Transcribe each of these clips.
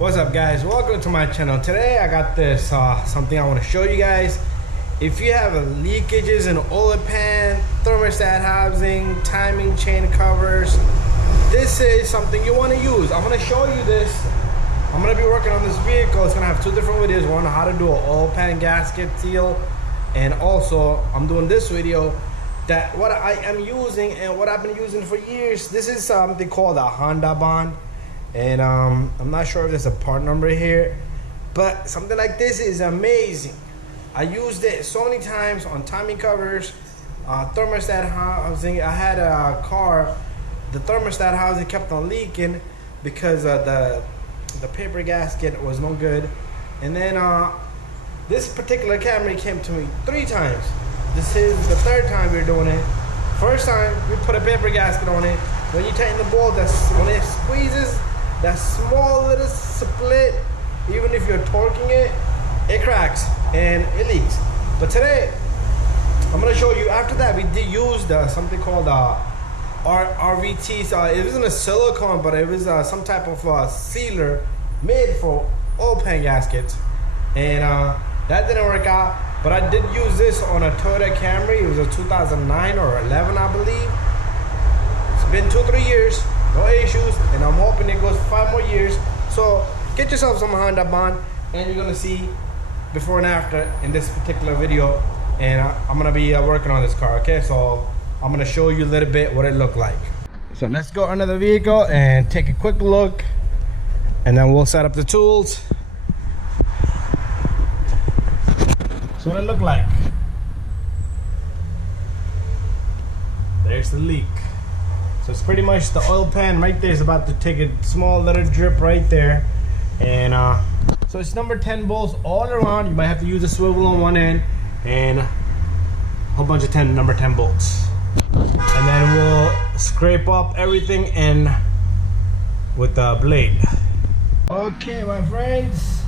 What's up, guys? Welcome to my channel. Today I got this something I want to show you guys. If you have leakages in oil pan, thermostat housing, timing chain covers, this is something you want to use. I'm going to show you this. I'm going to be working on this vehicle. It's going to have two different videos. One on how to do an oil pan gasket seal, and also I'm doing this video that what I am using and what I've been using for years. This is something called a Honda bond. And I'm not sure if there's a part number here, but something like this is amazing. I used it so many times on timing covers, thermostat housing. I had a car, the thermostat housing kept on leaking because the paper gasket was no good. And then this particular Camry came to me 3 times. This is the 3rd time we're doing it. First time we put a paper gasket on it. When you tighten the bolt, when it squeezes, that small little split, even if you're torquing it, it cracks and it leaks. But today, I'm gonna show you. After that, we did use something called RVT. So it wasn't a silicone, but it was some type of sealer made for oil pan gaskets. And that didn't work out. But I did use this on a Toyota Camry. It was a 2009 or 11, I believe. It's been 2-3 years. No issues, and I'm hoping it goes 5 more years. So get yourself some Honda bond, and you're gonna see before and after in this particular video. And I'm gonna be working on this car. Okay, so I'm gonna show you a little bit what it looked like. So let's go under the vehicle and take a quick look, and then we'll set up the tools. So what it looked like. There's the leak. So it's pretty much the oil pan right there is about to take a small little drip right there. And so it's number 10 bolts all around. You might have to use a swivel on one end and a whole bunch of number 10 bolts. And then we'll scrape up everything in with the blade. Okay, my friends.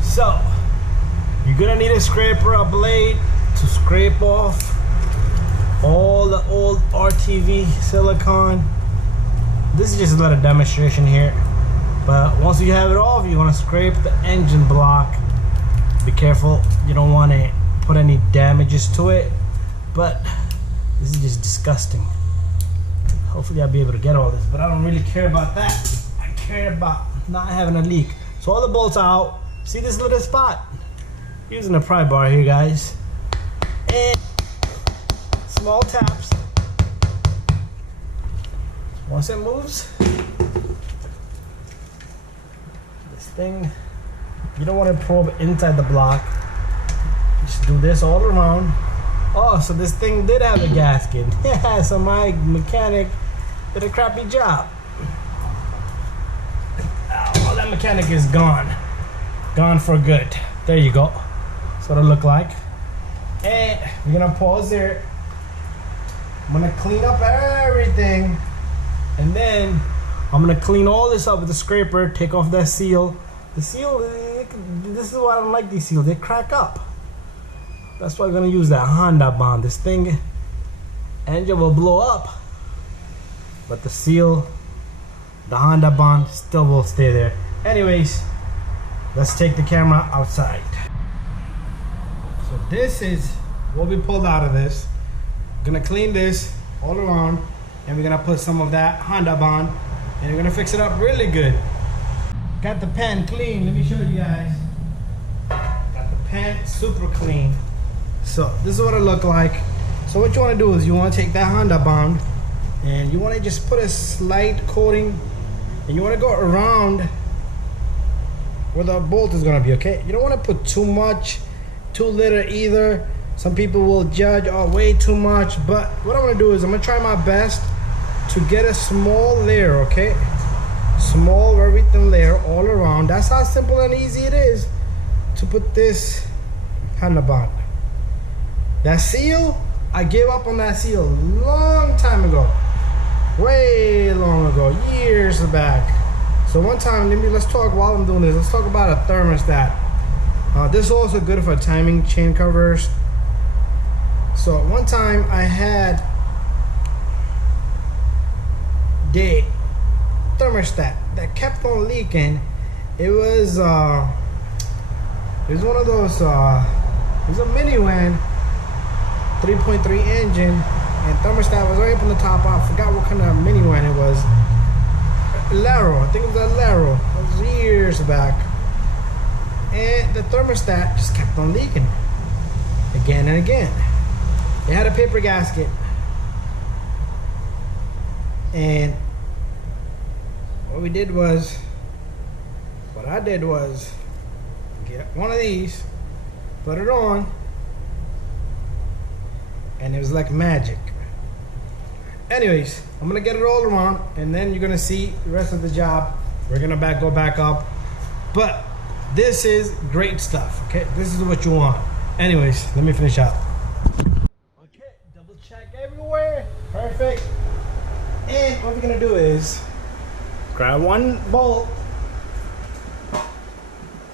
So you're gonna need a scraper, a blade to scrape off all the old RTV silicone. This is just a little demonstration here, but once you have it off, you want to scrape the engine block. Be careful, you don't want to put any damages to it, but this is just disgusting. Hopefully I'll be able to get all this, but I don't really care about that. I care about not having a leak. So all the bolts are out. See this little spot? Using a pry bar here, guys, and small taps. Once it moves, this thing, you don't want to probe inside the block. Just do this all around. Oh, so this thing did have a gasket. Yeah, so my mechanic did a crappy job. Oh, that mechanic is gone. Gone for good. There you go. That's what it looked like. And we're gonna pause there. I'm gonna clean up everything, and then I'm gonna clean all this up with the scraper, take off that seal. The seal, this is why I don't like these seals, they crack up. That's why I'm gonna use that Honda bond. This thing, engine will blow up, but the seal, the Honda bond, still will stay there. Anyways, let's take the camera outside. So this is what we pulled out of this. Gonna clean this all around, and we're gonna put some of that Honda bond, and we're gonna fix it up really good. Got the pan clean. Let me show you guys. Got the pan super clean. So this is what it looked like. So what you want to do is you want to take that Honda bond, and you want to just put a slight coating, and you want to go around where the bolt is gonna be. Okay, you don't want to put too much, too little either. Some people will judge, oh, way too much, but what I'm gonna do is I'm gonna try my best to get a small layer, okay? Small, very thin layer all around. That's how simple and easy it is to put this Honda bond. That seal, I gave up on that seal a long time ago. Way long ago, years back. So one time, let's talk while I'm doing this, let's talk about a thermostat. This is also good for timing chain covers. So one time I had the thermostat that kept on leaking, It was one of those. It was a minivan, 3.3 engine, and thermostat was right up on the top. I forgot what kind of minivan it was. Laro, I think it was a Laro. It was years back, and the thermostat just kept on leaking again and again. It had a paper gasket, and what I did was get one of these, put it on, and it was like magic. Anyways, I'm gonna get it all around, and then you're gonna see the rest of the job. We're gonna go back up, but this is great stuff. Okay, this is what you want. Anyways, let me finish up. Okay, double check everywhere. Perfect. And what we're gonna do is grab one bolt,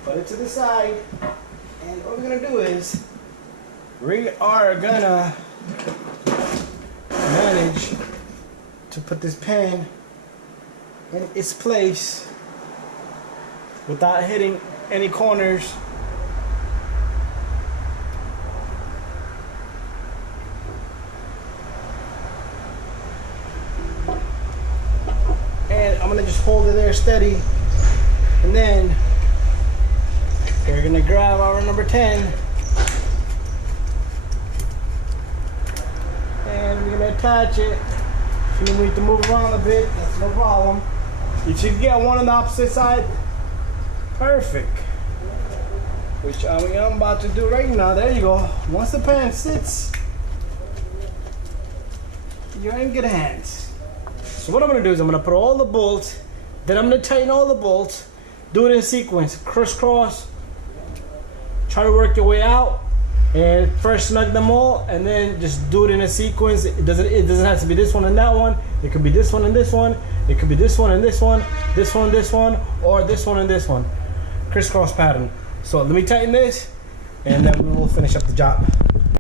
put it to the side, and what we're gonna do is we are gonna manage to put this pan in its place without hitting any corners. And I'm gonna just hold it there steady, and then we're gonna grab our number 10 and we're gonna attach it. If you need to move around a bit, that's no problem. If you get one on the opposite side, perfect. Which I'm about to do right now. There you go. Once the pan sits, you're in good hands. So what I'm gonna do is I'm gonna put all the bolts, then I'm gonna tighten all the bolts, do it in sequence, crisscross, try to work your way out, and first snug them all, and then just do it in a sequence. It doesn't have to be this one and that one. It could be this one and this one. It could be this one and this one, this one and this one, or this one and this one. Crisscross pattern. So let me tighten this, and then we will finish up the job.